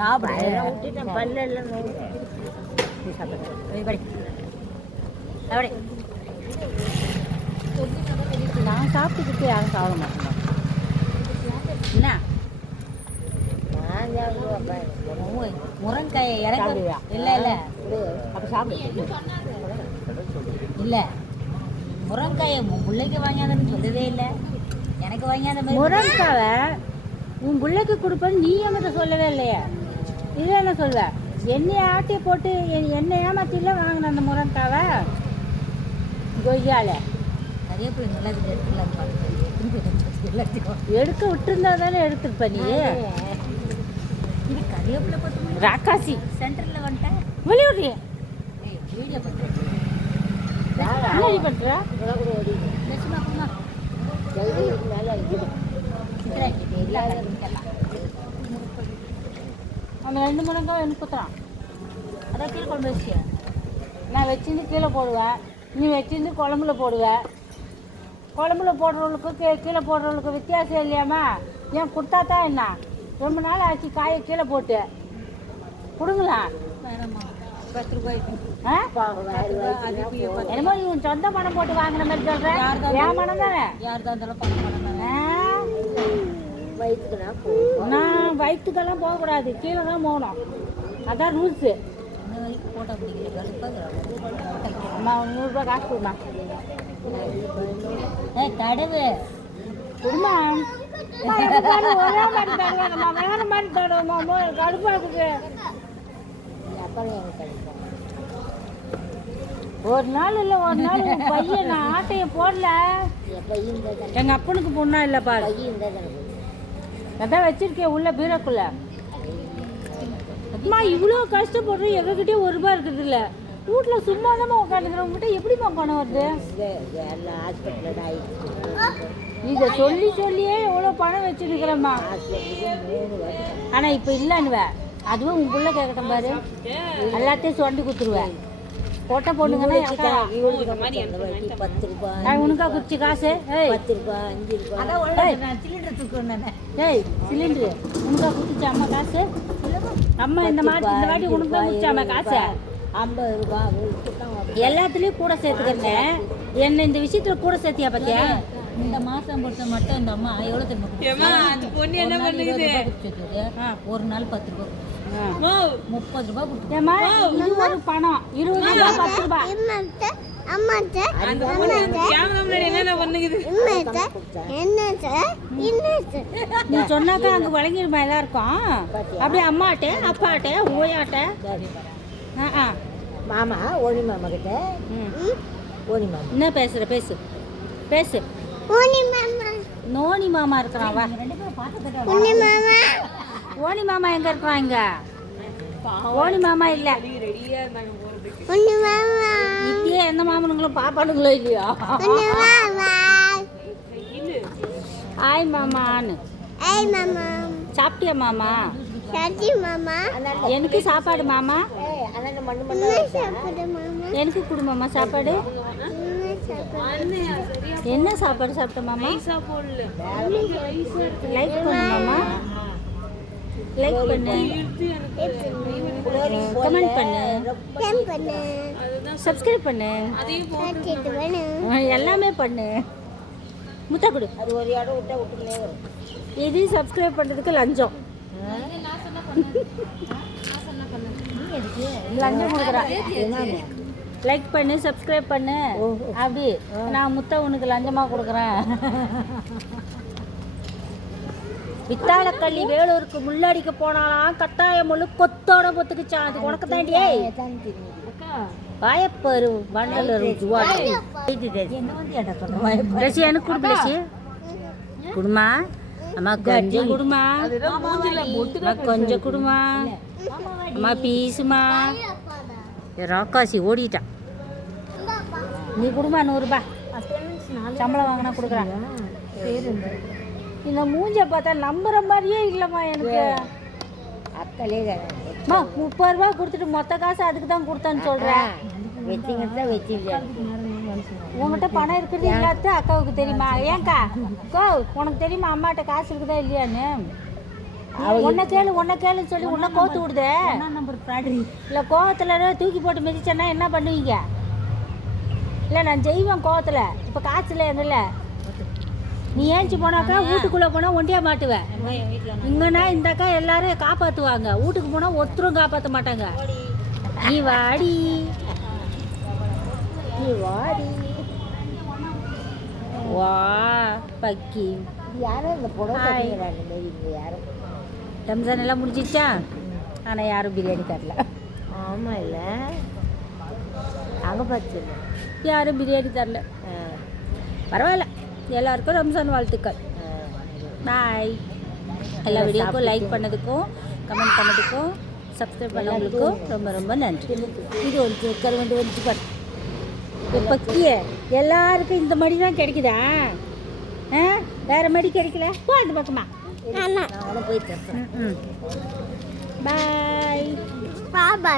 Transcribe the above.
சாப்பிடு விட்டுட்டேன் பல்லெல்லாம் சாப்பிடு படி அப்படி நான் சாப்பிட்டுக்கிட்டு யாரும் சாப்பிட மாட்டேன் என்ன முருங்கைக்காயை இறக்க இல்லை இல்லை அப்போ சாப்பிடு இல்லை முருங்கைக்காயை உன் பிள்ளைக்கு வாங்கியாதன்னு சொல்லவே இல்லை எனக்கு வாங்கியாத மாதிரி முருங்கைக்காவை உன் பிள்ளைக்கு கொடுப்பேன்னு நீ என்கிட்ட சொல்லவே இல்லையே இது என்ன சொல்வ எண்ணெயை ஆட்டி போட்டு எண்ணெய் ஏமாத்தில வாங்கின அந்த முருங்கைக்காவை கொய்யால அதே போய் நல்லா எடுக்க விட்டுருந்தா தானே எடுத்துருப்ப நீ இது கறிவேப்பிலை பார்த்து ராக்காசி சென்டரில் வந்துட்டேன் வெளியூர்லையே வீடியோ பண்ணுறேன் பண்ணுற அந்த 2 முருங்காய் எனக்கு குத்துறான் அதான் கீழே கொண்டு வச்சு நான் வச்சிருந்து கீழே போடுவேன் நீ வச்சிருந்து குழம்புல போடுவேன் குழம்புல போடுறவங்களுக்கு கீழே போடுறவங்களுக்கு வித்தியாசம் இல்லையாம்மா ஏன் கொடுத்தா தான் என்ன ரொம்ப நாள் ஆச்சு காயை கீழே போட்டு கொடுங்களா 10 ரூபாய்க்கு என்னமோ நீ உன் சொந்த பணம் போட்டு வாங்கின மாதிரி சொல்கிறேன் என் பணம் தானே யார் தான் நான் வயிற்றுக்கெல்லாம் போகக்கூடாது கீழே தான் போகணும் அதான் ரூல்ஸு அம்மா 100 ரூபா காசு கொடுமா தடவு கொடுமா ஒரே மாதிரி தடுவாங்கம்மா வேற மாதிரி தடுவோம்மா கடுப்பாக இருக்குது ஒரு நாள் இல்லை ஒரு நாள் உன் பையன் நான் ஆட்டையை போடல எங்கள் அப்பனுக்கு பொண்ணா இல்லைப்பா அதான் வச்சிருக்கேன் உள்ள பீரோக்குள்ள அம்மா இவ்வளோ கஷ்டப்படுறோம் எங்ககிட்டயே 1 ரூபா இருக்குது இல்லை வீட்டில் சும்மா தான் உட்காந்துக்கிறவங்ககிட்ட எப்படிம்மா பணம் வருது இதை சொல்லியே எவ்வளோ பணம் வச்சுருக்கிறேம்மா ஆனால் இப்போ இல்லைன்னுவேன் அதுவும் உன் பிள்ளை கேட்கட்டும் பாரு எல்லாத்தையும் சொண்டு கொடுத்துருவேன் பொட்டை பொண்ணுங்கன்னா உனக்கா குச்சி காசு 10 ரூபா 5 ரூபா சிலிண்டர் தூக்கணும் ஏய் சிலிண்டரு உனக்கா குடிச்சா அம்மா காசு அம்மா இந்த வாட்டி உனக்கு தான் குடிச்சாம்மா காசு 50 ரூபா எல்லாத்துலேயும் கூட சேர்த்துக்கிறேன் என்ன இந்த விஷயத்தில் கூட சேர்த்தியா பார்த்தியா இந்த மாதம் பொறுத்த மட்டும் இந்த அம்மா எவ்வளோ தெரியுமா ஒரு நாள் 10 ரூபா 30 ரூபா கொடுத்துருமா இது ஒரு பணம் 20 ரூபா 10 ரூபா நீ சொன்னாக்கா அங்கே வழங்கிடுமா எல்லாருக்கும் அப்படியே அம்மாட்ட அப்பாட்ட ஓயாட்ட மாமா ஓனி மாமா கிட்ட ஓனி மாமா என்ன பேசுற பேசு பேசு நோனி மாமா இருக்கிறான் வா ஓனி மாமா எங்க இருக்கிறான் இங்க ஓனி மாமா இல்ல இப்பயே எந்த மாமனுங்களும் பாப்பானுங்களோ இல்லையா ஆய் மாமான்னு சாப்பிட்டியா மாமா எனக்கு சாப்பாடு மாமா எனக்கு கொடு மாமா சாப்பாடு என்ன சாப்பாடு சாப்பிட்ட மாமா லைக் பண்ணு மாமா லைக் பண்ணு கமெண்ட் பண்ணு சப்ஸ்கிரைப் பண்ணு எல்லாமே பண்ணு முத்தா கொடு அது ஒரு இடம் விட்டா விட்டுனே வரும் இது சப்ஸ்கிரைப் பண்ணுறதுக்கு லஞ்சம் லஞ்சம் கொடுக்குறேன் லைக் பண்ணு சப்ஸ்கிரைப் பண்ணு அப்படி நான் முத்தா உனக்கு லஞ்சமாக கொடுக்குறேன் வித்தாலக்கள்ளி வேலூருக்கு முள்ளடிக்க போனாலாம் கத்தாய முள்ளு கொத்தோட பொத்துக்குச்சான் அது உனக்கு தாண்டியே வாயப்பாரு மண்ணில் எனக்கு கொடுக்கலச்சி குடுமா அம்மா கொஞ்சம் குடுமா கொஞ்சம் குடுமா அம்மா பீஸுமா ராக்காசி ஓடிட்டான் நீ குடுமா 100 ரூபா சம்பளம் வாங்கினா கொடுக்குறான் இந்த மூஞ்சை பார்த்தா நம்புற மாதிரியே இல்லைம்மா எனக்கு அக்கலே அம்மா 30 ரூபா கொடுத்துட்டு மொத்த காசு அதுக்கு தான் கொடுத்தான்னு சொல்கிறேன் வச்சிங்க தான் வச்சிங்க உங்ககிட்ட பணம் இருக்கிறது இல்லாத அக்காவுக்கு தெரியுமா? ஏன்க்கா கோ உனக்கு தெரியுமா அம்மாட்ட காசு இருக்குதா இல்லையான்னு? உன்னை கேளுன்னு சொல்லி உன்னை கோத்து விடுதே. இல்லை கோவத்தில் தூக்கி போட்டு மிதிச்சேன்னா என்ன பண்ணுவீங்க? இல்லை நான் செய்வேன் கோவத்தில். இப்போ காசுல எங்கல்ல நீ ஏஞ்சி போனாக்கா வீட்டுக்குள்ளே போனால் ஒண்டியாக மாட்டுவேன். இங்கன்னா இந்த அக்கா எல்லாரும் காப்பாற்றுவாங்க. வீட்டுக்கு போனால் ஒருத்தரும் காப்பாற்ற மாட்டாங்க. நீ வாடி வா பக்கி. யாரும் இந்த புடவை யாரும் ரம்ஜான் எல்லாம் முடிஞ்சிச்சா? ஆனால் யாரும் பிரியாணி தரல. ஆமாம் இல்லை அங்கே பார்த்து யாரும் பிரியாணி தரல. பரவாயில்ல, எல்லாருக்கும் ரம்ஜான் வாழ்த்துக்கள். பாய். எல்லா வீடியோக்கும் லைக் பண்ணதுக்கும் கமெண்ட் பண்ணதுக்கும் சப்ஸ்கிரைப் பண்ணவங்களுக்கும் ரொம்ப ரொம்ப நன்றி. இது ஒரு கருவண்டு வந்துச்சு பாரு. பக்கிய எல்லாருக்கும் இந்த மடி தான் கிடைக்குதா? வேறு மடி கிடைக்கல. போ அந்த பக்கமா. நானும் போயிட்டு பாய்.